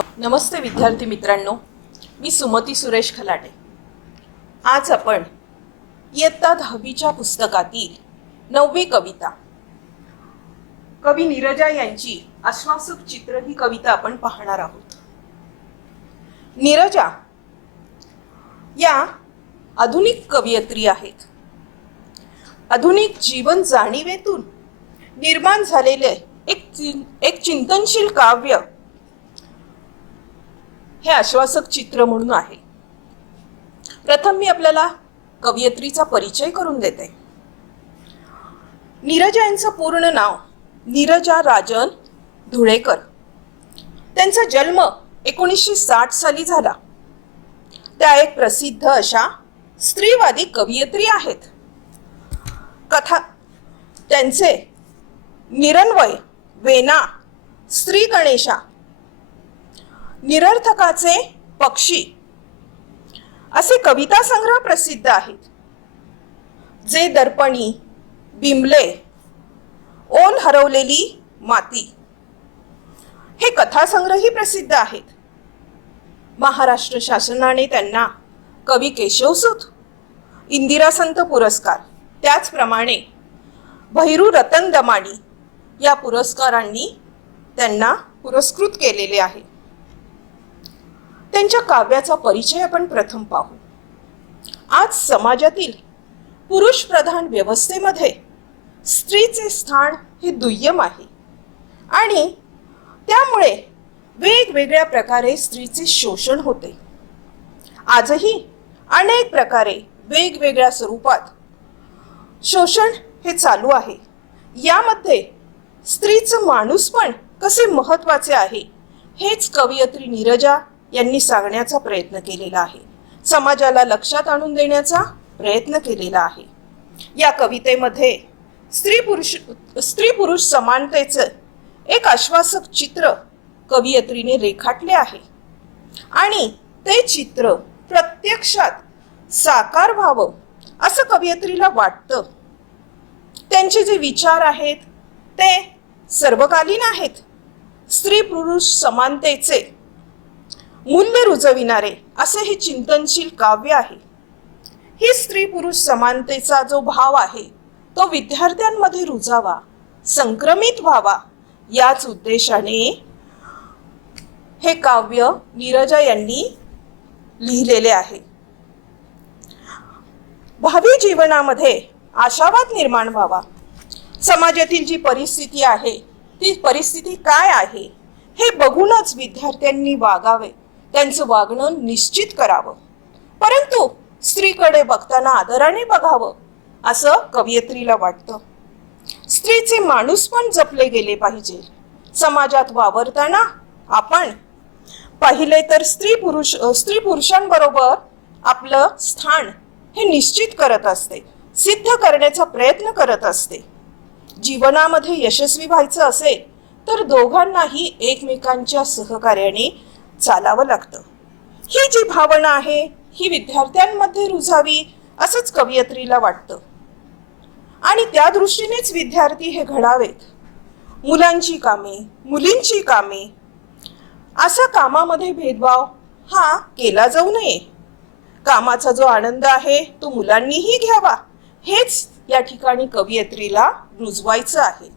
नमस्ते विद्यार्थी मित्रांनो, मी सुमती सुरेश खलाटे। आज आपण इयत्ता 10वीच्या पुस्तकातील 9वी कविता कवी नीरजा यांची आश्वासक चित्र ही कविता आपण पाहणार आहोत। नीरजा या आधुनिक कवयित्री आहेत। आधुनिक जीवन जाणीवेतून निर्माण झालेले एक चिंतनशील काव्य हे आश्वासक चित्र म्हणून आहे। प्रथम मी आपल्याला कवयित्रीचा परिचय करून देते। नीरजा यांचं पूर्ण नाव नीरजा राजन धुळेकर। त्यांचा जन्म 1960 साली झाला। त्या एक प्रसिद्ध अशा स्त्रीवादी कवयित्री आहेत। त्यांचे निरन्वय, वेना, स्त्री गणेशा, निरर्थकाचे पक्षी असे कविता संग्रह प्रसिद्ध आहेत। जे दर्पणी, बिंबले, ओल हरवलेली माती हे कथासंग्रही प्रसिद्ध आहेत। महाराष्ट्र शासनाने त्यांना कवी केशवसूत, इंदिरा संत पुरस्कार, त्याचप्रमाणे भैरू रतन दमानी या पुरस्कारांनी त्यांना पुरस्कृत केलेले आहे। त्यांच्या काव्याचा परिचय आपण प्रथम पाहू। आज समाजातील पुरुष प्रधान व्यवस्थेमध्ये स्त्रीचे स्थान हे दुय्यम आहे आणि त्यामुळे वेगवेगळ्या प्रकारे स्त्रीचे शोषण होते। आजही अनेक प्रकारे वेगवेगळ्या स्वरूपात शोषण हे चालू आहे। यामध्ये स्त्रीचं माणूसपण कसे महत्त्वाचे आहे हेच कवयित्री नीरजा यांनी सांगण्याचा प्रयत्न केलेला आहे। समाजाला लक्षात आणून देण्याचा प्रयत्न केलेला आहे। या कवितेमध्ये स्त्री पुरुष समानतेचे एक आश्वासक चित्र कवयित्रीने रेखाटले आहे आणि ते चित्र प्रत्यक्षात साकार व्हावं असं कवयित्रीला वाटतं। त्यांचे जे विचार आहेत ते सर्वकालीन आहेत। स्त्री पुरुष समानतेचे मूल्य रुजविणारे असे हे चिंतनशील काव्य आहे। ही स्त्री पुरुष समानतेचा जो भाव आहे तो विद्यार्थ्यांमध्ये रुजावा, संक्रमित व्हावा याच उद्देशाने हे काव्य नीरजा यांनी लिहिलेले आहे। भावी जीवनामध्ये आशावाद निर्माण व्हावा, समाजातील जी परिस्थिती आहे ती परिस्थिती काय आहे हे बघूनच विद्यार्थ्यांनी वागावे, त्यांचं वागणं निश्चित करावं, परंतु स्त्रीकडे बघताना आदराने बघावं असं कवयित्रीला वाटतं। स्त्रीचे माणूसपण जपले गेले पाहिजे। समाजात वावरताना आपण पाहिले तर स्त्री पुरुषांबरोबर आपलं स्थान हे निश्चित करत असते, सिद्ध करण्याचा प्रयत्न करत असते। जीवनामध्ये यशस्वी व्हायचं असेल तर दोघांनाही एकमेकांच्या सहकार्याने चालावं लागतं। ही जी भावना आहे ही विद्यार्थ्यांमध्ये रुजावी असंच कवयित्रीला वाटतं आणि त्या दृष्टीनेच विद्यार्थी हे घडावेत। मुलांची कामे, मुलींची कामे असा कामामध्ये भेदभाव हा केला जाऊ नये। कामाचा जो आनंद आहे तो मुलांनीही घ्यावा हेच या ठिकाणी कवयित्रीला रुजवायचं आहे।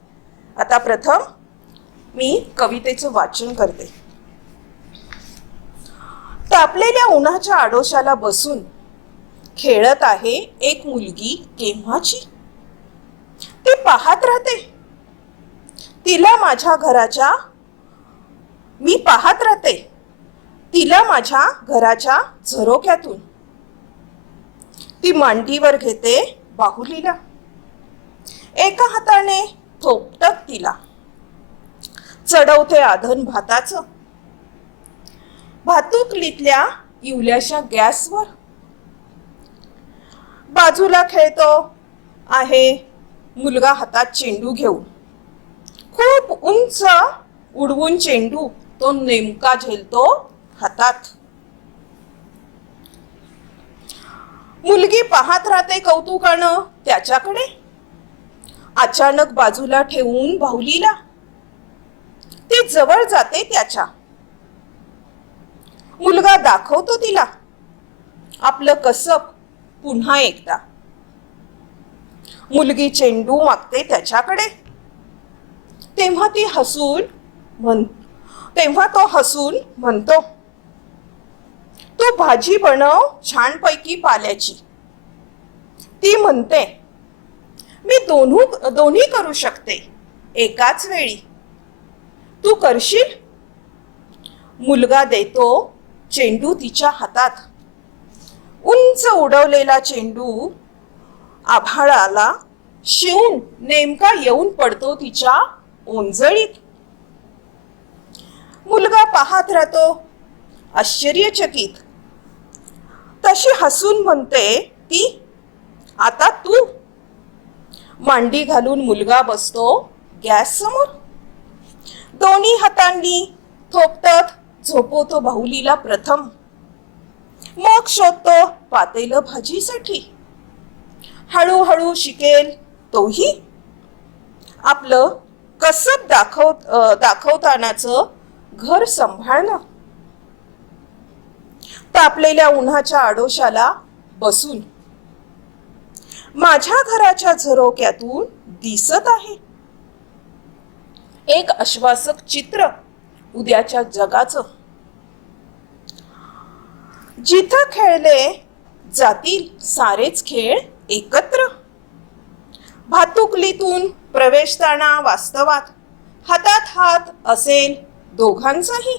आता प्रथम मी कवितेचं वाचन करते। तापलेल्या उन्हाच्या आडोशाला बसून खेळत आहे एक मुलगी केव्हाची। ते पाहत राहते मी पाहत राहते तिला माझ्या घराच्या झरोक्यातून। ती मांडीवर घेते बाहुलीला, एका हाताने थोपटत तिला चढवते आधन भाताचं भातुकलीतल्या इवल्याशा गॅसवर। बाजूला खेळतो आहे मुलगा हातात चेंडू घेऊन, खूप उंच उडवून चेंडू तो नेमका झेलतो हातात। मुलगी पाहत राहते कौतुकानं त्याच्याकडे, अचानक बाजूला ठेवून बाहुलीला ती जवळ जाते त्याच्या, मुलगा दाखवतो तिला आपलं कसब पुन्हा एकदा. मुलगी चेंडू मागते त्याच्याकडे. तेव्हा तो हसून म्हणतो, तू भाजी बनव छानपैकी पाल्याची. ती म्हणते, मी दोन्ही करू शकते एकाच वेळी. तू करशील? मुलगा देतो चेंडू तिच्या हातात. उंच उडवलेला चेंडू आभाळाला शिवून नेमका येऊन पडतो तिच्या ओंजळीत. मुलगा पाहत राहतो आश्चर्यचकित. तशी हसून म्हणते ती, आता तू. मांडी घालून मुलगा बसतो गॅस समोर. दोन्ही हातांनी थोपटत झोपवतो बाहुलीला प्रथम. मग शोधतो पातेलं भाजीसाठी. हळूहळू शिकेल तोही आपलं कसब दाखवतानाचं घर सांभाळणं. तापलेल्या उन्हाच्या आडोशाला बसून माझ्या घराच्या झरोक्यातून दिसत आहे एक आश्वासक चित्र उद्याच्या जगाचं. जिथं खेळले जातील सारेच खेळ एकत्र. भातुकलीतून प्रवेशताना वास्तवात हातात हात असेल दोघांचाही.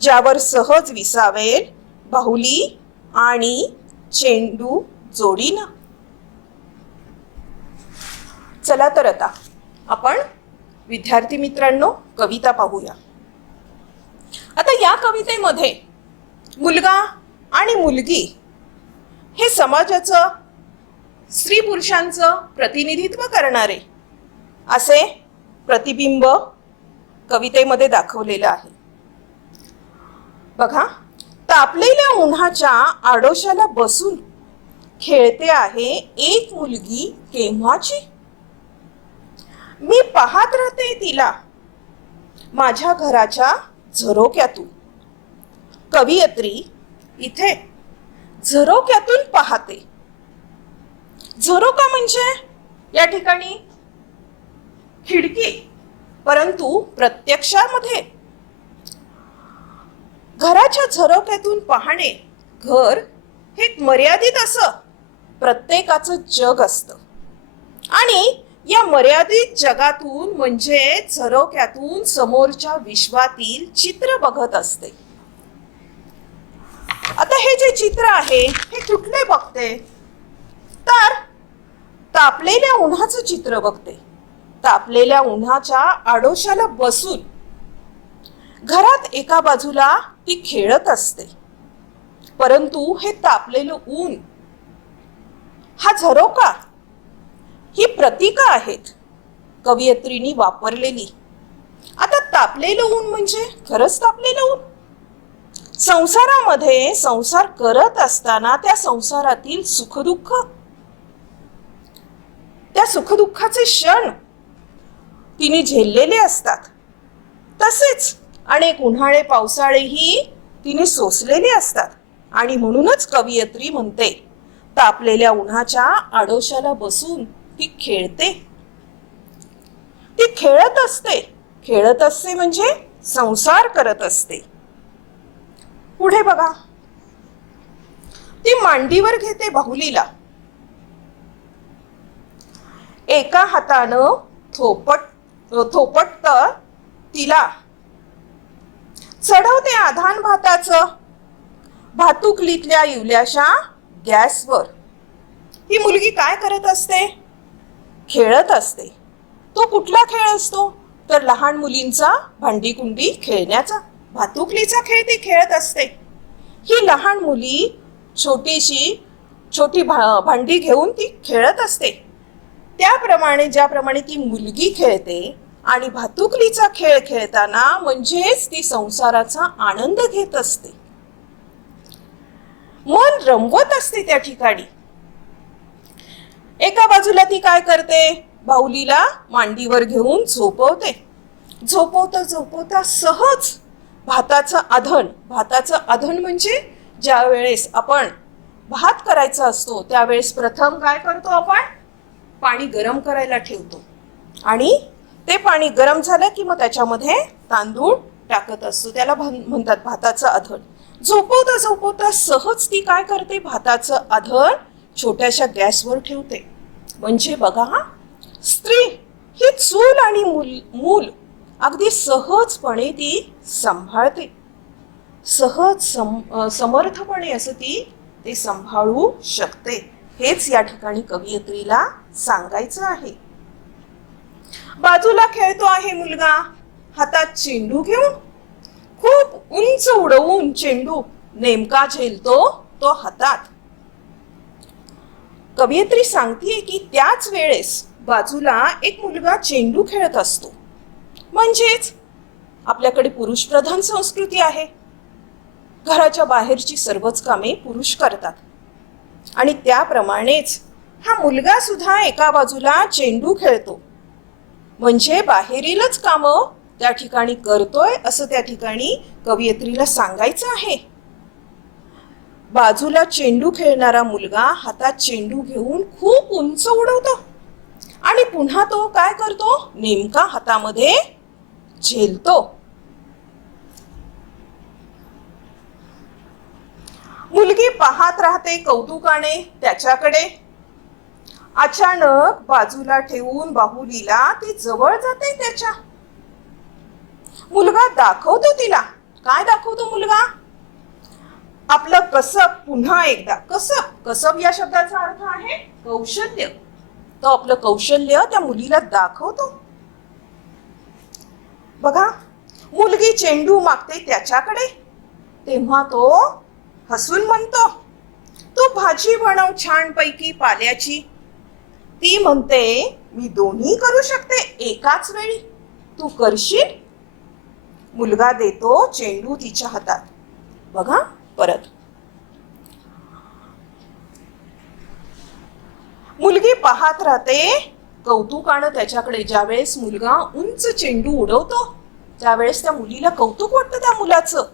ज्यावर सहज विसावेल बाहुली आणि चेंडू जोडीनं. चला तर आता आपण विद्यार्थी मित्रांनो कविता पाहूया. आता या कवितेमध्ये मुलगा आणि मुलगी हे समाजाचं स्त्री पुरुषांचं प्रतिनिधित्व करणारे असे प्रतिबिंब कवितेमध्ये दाखवलेलं आहे. बघा, तापलेल्या उन्हाच्या आडोशाला बसून खेळते आहे एक मुलगी केव्हाची. मी पाहत राहते तिला माझ्या घराच्या झरोक्यातून. कवयित्री इथे झरोक्यातून पाहते. झरोका म्हणजे या ठिकाणी खिडकी, परंतु प्रत्यक्षामध्ये घराच्या झरोक्यातून पाहणे, घर हे मर्यादित असं प्रत्येकाचं जग असतं. आणि या मर्यादित जगातून म्हणजे झरोक्यातून समोरच्या विश्वातील चित्र बघत असते. आता हे जे चित्र आहे हे कुठले बघते तर तापलेल्या उन्हाचं चित्र बघते. तापलेल्या उन्हाच्या आडोशाला बसून घरात एका बाजूला ती खेळत असते. परंतु हे तापलेलं ऊन, हा झरोका, ही प्रतीकं आहेत कवयित्रींनी वापरलेली. आता तापलेलं ऊन म्हणजे खरंच तापलेलं ऊन. संसारामध्ये संसार करत असताना त्या संसारातील सुखदुःख, त्या सुखदुःखाचे क्षण तिने झेललेले असतात. तसेच अनेक उन्हाळे पावसाळेही तिने सोसलेले असतात. आणि म्हणूनच कवयित्री म्हणते, तापलेल्या उन्हाच्या आडोशाला बसून ती खेळते. ती खेळत असते. खेळत असते म्हणजे संसार करत असते. पुढे बघा, ती मांडीवर घेते बाहुलीला. एका हातानं थोपटत तिला. चढवते आधान भाताचं भातुकलीतल्या इवल्याशा गॅसवर. ही मुलगी काय करत असते? खेळत असते. तो कुठला खेळ असतो तर लहान मुलींचा भांडीकुंडी खेळण्याचा, भातुकलीचा खेळ ती खेळत असते. ही लहान मुली छोटी भांडी घेऊन ती खेळत असते. त्याप्रमाणे ज्याप्रमाणे ती मुलगी खेळते आणि भातुकलीचा खेळ खेळताना म्हणजेच ती संसाराचा आनंद घेत असते. मन रमवत असते त्या ठिकाणी. एका बाजूला ती काय करते? बाहुलीला मांडीवर घेऊन झोपवते. झोपवता सहज भाताचं आधण म्हणजे ज्या वेळेस आपण भात करायचा असतो त्यावेळेस प्रथम काय करतो, आपण पाणी गरम करायला ठेवतो आणि ते पाणी गरम झालं की मग त्याच्यामध्ये तांदूळ टाकत असतो, त्याला म्हणतात भाताचं आधण. झोपवता सहज ती काय करते, भाताचं आधण छोट्याशा गॅसवर ठेवते. म्हणजे बघा, स्त्री ही चूल आणि मूल अगदी सहजपणे ती सांभाळते, समर्थपणे असं ती ते सांभाळू शकते. हेच या ठिकाणी कवयित्रीला सांगायचं आहे. बाजूला खेळतो आहे मुलगा, हातात चेंडू घेऊन. खूप उंच उडवून चेंडू नेमका झेलतो तो हातात. कवयित्री सांगते की त्याच वेळेस बाजूला एक मुलगा चेंडू खेळत असतो. म्हणजेच आपल्याकडे पुरुष प्रधान संस्कृती आहे. घराच्या बाहेरची सर्वच कामे पुरुष करतात आणि त्याप्रमाणेच हा मुलगा सुद्धा एका बाजूला चेंडू खेळतो. म्हणजे बाहेरीलच कामं त्या ठिकाणी करतोय असं त्या ठिकाणी कवयित्रीला सांगायचं आहे. बाजूला चेंडू खेळणारा मुलगा हातात चेंडू घेऊन खूप उंच उडवतो आणि पुन्हा तो काय करतो, नेमका हातामध्ये झेलतो. मुलगी पाहत राहते कौतुकाने त्याच्याकडे. अचानक बाजूला ठेवून बाहुलीला ती जवळ जाते त्याच्या. मुलगा दाखवतो तिला. काय दाखवतो मुलगा? आपलं कसब पुन्हा एकदा. कसब या शब्दाचा अर्थ आहे कौशल्य. तो आपलं कौशल्य त्या मुलीला दाखवतो. बघा, मुलगी चेंडू मागते त्याच्याकडे, तेव्हा तो हसून म्हणतो, तू भाजी बनव छानपैकी पाल्याची. ती म्हणते, मी दोन्ही करू शकते एकाच वेळी, तू करशील? मुलगा देतो चेंडू तिच्या हातात. बघा परत, मुलगी पाहत राहते कौतुकानं त्याच्याकडे. ज्यावेळेस मुलगा उंच चेंडू उडवतो त्यावेळेस त्या मुलीला कौतुक वाटतं त्या मुलाचं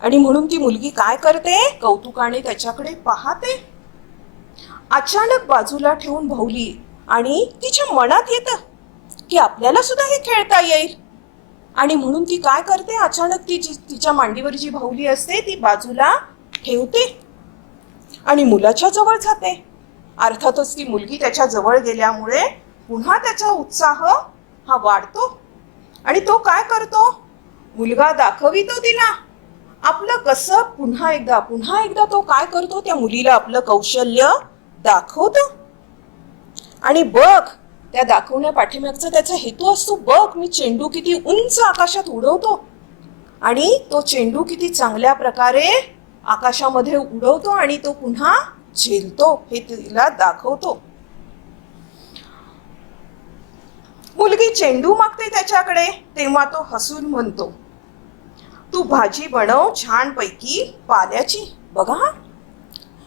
आणि म्हणून ती मुलगी काय करते, कौतुकाने त्याच्याकडे पाहते. अचानक बाजूला ठेवून भावली आणि तिच्या मनात येतं की आपल्याला सुद्धा हे खेळता येईल आणि म्हणून ती काय करते, अचानक ती तिच्या मांडीवर जी भावली असते ती बाजूला ठेवते आणि मुलाच्या जवळ जाते. अर्थातच ती मुलगी त्याच्या जवळ गेल्यामुळे पुन्हा त्याचा उत्साह हा वाढतो आणि तो काय करतो, मुलगा दाखवितो तिला आपलं कसब. पुन्हा एकदा तो काय करतो, त्या मुलीला आपलं कौशल्य दाखवतो. आणि बघ, त्या दाखवण्या पाठीमागचा त्याचा हेतू असतो, बघ मी चेंडू किती उंच आकाशात उडवतो आणि तो चेंडू किती चांगल्या प्रकारे आकाशामध्ये उडवतो आणि तो पुन्हा झेलतो, हे तिला दाखवतो. मुलगी चेंडू मागते त्याच्याकडे, तेव्हा तो हसून म्हणतो, तू भाजी बनव छानपैकी पाल्याची. बघा,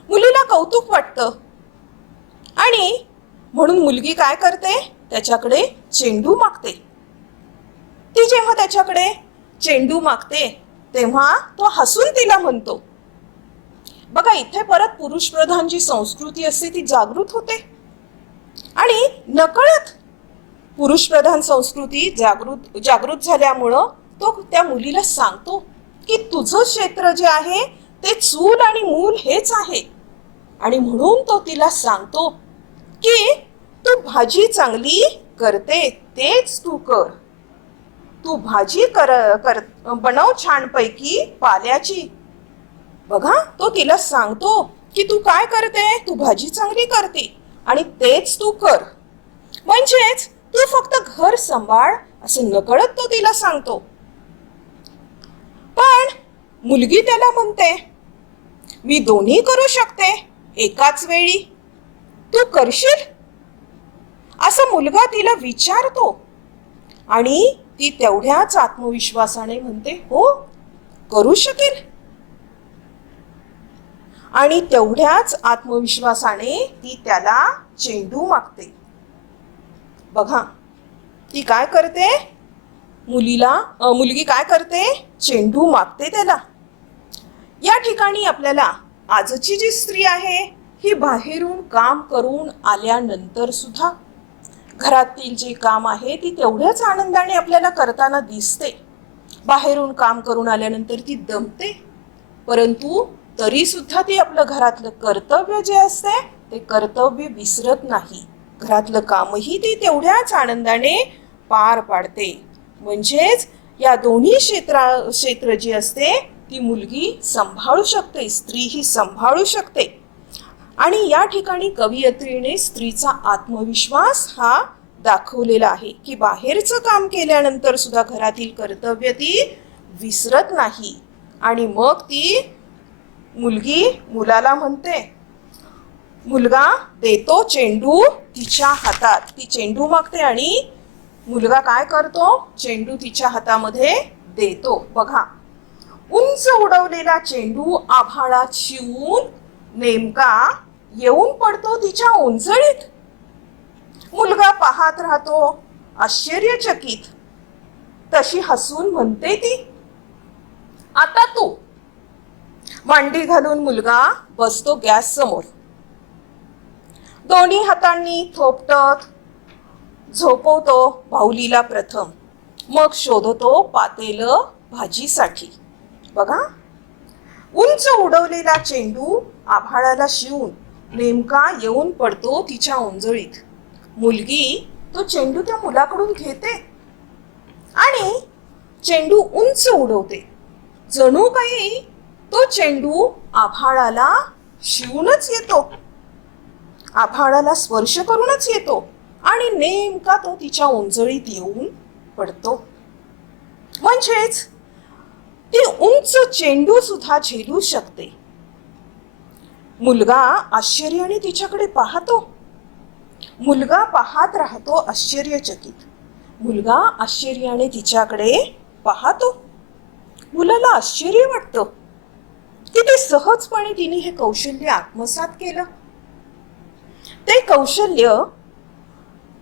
मुलीला कौतुक वाटतं आणि म्हणून मुलगी काय करते, त्याच्याकडे चेंडू मागते. ती जेव्हा त्याच्याकडे चेंडू मागते तेव्हा तो हसून तिला म्हणतो. बघा, इथे परत पुरुष प्रधान जी संस्कृती असते ती जागृत होते आणि नकळत पुरुष प्रधान संस्कृती जागृत झाल्यामुळं तो त्या मुलीला सांगतो की तुझं क्षेत्र जे आहे ते चूल आणि मूल हेच आहे आणि म्हणून तो तिला सांगतो की तू भाजी चांगली करते तेच तू कर. तू भाजी बनव छानपैकी पाल्याची. बघा, तो तिला सांगतो की तू काय करते, तू भाजी चांगली करते आणि तेच तू कर. म्हणजेच तू फक्त घर सांभाळ असं नकळत तो तिला सांगतो. पण मुलगी त्याला म्हणते, मी दोन्ही करू शकते एकाच वेळी, तू करशील? असं मुलगा तिला विचारतो आणि ती तेवढ्याच आत्मविश्वासाने म्हणते, हो करू शकेल. आणि तेवढ्याच आत्मविश्वासाने ती त्याला चेंडू मागते. बघा, ती काय करते, मुलगी काय करते? चेंडू मागते त्याला. या ठिकाणी आपल्याला आजची जी स्त्री आहे ही बाहेरून काम करून आल्यानंतर सुद्धा घरातील जे काम आहे ती तेवढ्याच आनंदाने आपल्याला करताना दिसते. बाहेरून काम करून आल्यानंतर ती दमते, परंतु तरी सुद्धा ती आपलं घरातलं कर्तव्य जे असते ते कर्तव्य विसरत नाही. घरातलं कामही ती तेवढ्याच आनंदाने पार पाडते. म्हणजेच या दोन्ही क्षेत्र जी असते ती मुलगी सांभाळू शकते, स्त्री ही सांभाळू शकते. आणि या ठिकाणी कवयित्रीने स्त्रीचा आत्मविश्वास हा दाखवलेला आहे की बाहेरचं काम केल्यानंतर सुद्धा घरातील कर्तव्य ती विसरत नाही. आणि मग ती मुलगी मुलाला म्हणते, मुलगा देतो चेंडू तिच्या हातात. ती चेंडू मागते आणि मुलगा काय करतो? चेंडू तिच्या हातामध्ये देतो. बघा, उंच उडवलेला चेंडू आभाळात शिवून नेमका येऊन पडतो तिच्या ओंजळीत. मुलगा पाहत राहतो आश्चर्यचकित. तशी हसून म्हणते ती, आता तू. मांडी घालून मुलगा बसतो गॅस समोर. दोन्ही हातांनी थोपटत झोपवतो बाहुलीला प्रथम, मग शोधतो पातेलं भाजीसाठी. बघा, उंच उडवलेला चेंडू आभाळाला शिवून नेमका येऊन पडतो तिच्या ओंजळीत. मुलगी तो चेंडू त्या मुलाकडून घेते आणि चेंडू उंच उडवते. जणू काही तो चेंडू आभाळाला शिवूनच येतो, आभाळाला स्पर्श करूनच येतो आणि नेमका तो तिच्या ओंजळीत येऊन पडतो. म्हणजेच ती उंच चेंडू सुद्धा झेलू शकते. मुलगा आश्चर्याने तिच्याकडे पाहतो. मुलगा पाहत राहतो आश्चर्यचकित. मुलगा आश्चर्याने तिच्याकडे पाहतो. मुलाला आश्चर्य वाटतं की ते सहजपणे तिने हे कौशल्य आत्मसात केलं. ते कौशल्य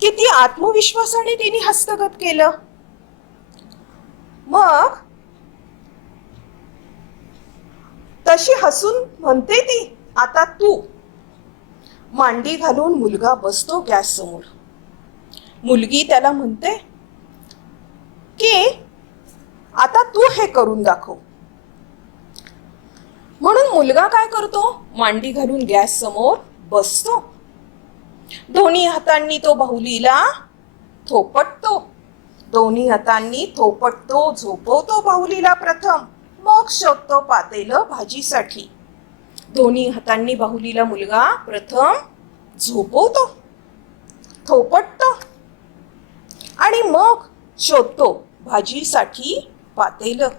किती आत्मविश्वासाने तिने हस्तगत केलं. मग तशी हसून म्हणते ती, आता तू. मांडी घालून मुलगा बसतो गॅस समोर. मुलगी त्याला म्हणते की आता तू हे करून दाखव. म्हणून मुलगा काय करतो? मांडी घालून गॅस समोर बसतो. दोन्ही हातांनी तो बाहुलीला थोपटतो. दोन्ही हातांनी थोपटतो, झोपवतो बाहुलीला प्रथम, मग शोधतो पातेलं भाजीसाठी. दोन्ही हातांनी बाहुलीला मुलगा प्रथम झोपवतो, थोपटतो आणि मग शोधतो भाजीसाठी पातेलं.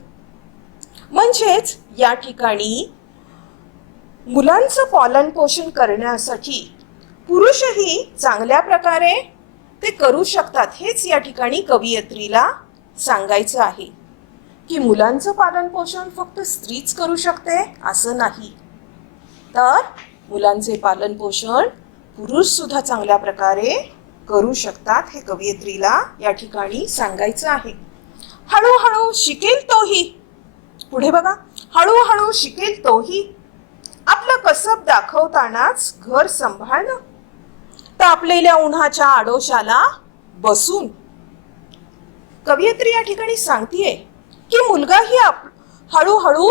म्हणजेच या ठिकाणी मुलांचं पालन पोषण करण्यासाठी पुरुषही चांगल्या प्रकारे ते करू शकतात. हेच या ठिकाणी कवयित्रीला सांगायचं आहे की मुलांचं पालन पोषण फक्त स्त्रीच करू शकते असं नाही, तर मुलांचे पालन पोषण पुरुष सुद्धा चांगल्या प्रकारे करू शकतात. हे कवयित्रीला या ठिकाणी सांगायचं आहे. हळूहळू शिकेल तोही. पुढे बघा, हळूहळू शिकेल तोही. आपलं कसब दाखवतानाच घर सांभाळणं. तापलेल्या उन्हाच्या आडोशाला बसून कवयित्री या ठिकाणी सांगतेय की मुलगाही हळूहळू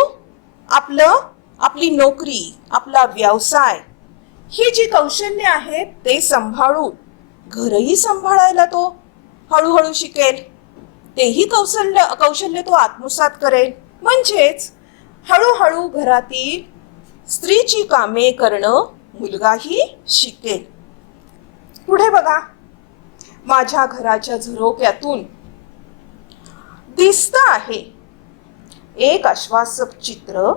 आपली नोकरी, आपला व्यवसाय, ही जी कौशल्य आहेत ते सांभाळून घरही सांभाळायला तो हळूहळू शिकेल. तेही कौशल्य तो आत्मसात करेल. म्हणजेच हळूहळू घरातील स्त्रीची कामे करणं मुलगाही शिकेल. पुढे बघा, माझ्या घराच्या झरोक्यातून दिसतं आहे एक आश्वासक चित्र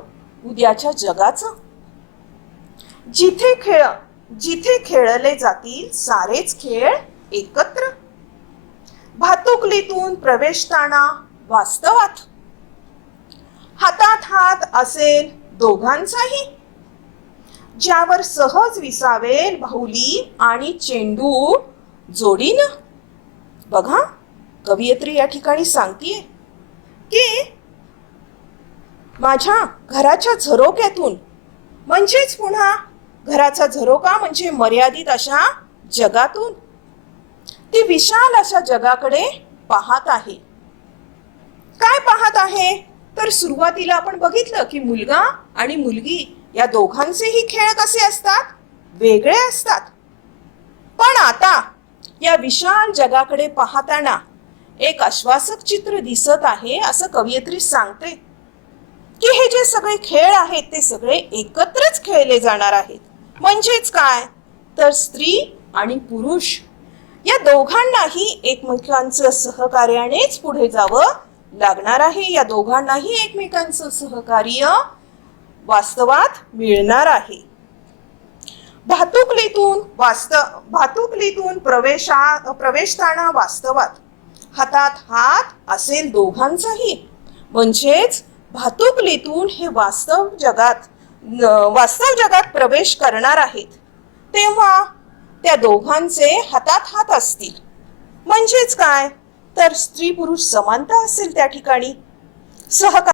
उद्याच्या जगाचं. जिथे खेळले जातील सारेच खेळ एकत्र. भातुकलीतून प्रवेशताना वास्तवात हातात हात असेल दोघांचाही, ज्यावर सहज विसावेल बाहुली आणि चेंडू जोडीनं. बघा, कवयित्री या ठिकाणी सांगतीये की माझ्या घराच्या झरोक्यातून, म्हणजेच पुन्हा घराचा झरोका म्हणजे मर्यादित अशा जगातून, ती विशाल अशा जगाकडे पाहत आहे. काय पाहत आहे? तर सुरुवातीला आपण बघितलं की मुलगा आणि मुलगी या दोघांचेही खेळ कसे असतात? वेगळे असतात. पण आता या विशाल जगाकडे पाहताना एक आश्वासक चित्र दिसत आहे, असं कवयित्री सांगते की हे जे सगळे खेळ आहेत ते सगळे एकत्रच खेळले जाणार आहेत. म्हणजेच काय? तर स्त्री आणि पुरुष या दोघांनाही एकमेकांचं सहकार्यानेच पुढे जावं लागणार आहे. या दोघांनाही एकमेकांचं सहकार्य वास्तवात मिळणार आहे. भातुकलीतून प्रवेशताना वास्तवात हातात हात असेल दोघांचाही. म्हणजेच भातुकलीतून हे वास्तव जगात प्रवेश करणार आहेत, तेव्हा त्या दोघांचे हातात हात असतील. म्हणजेच काय? तर स्त्री पुरुष समानता असेल त्या ठिकाणी, सहकार्य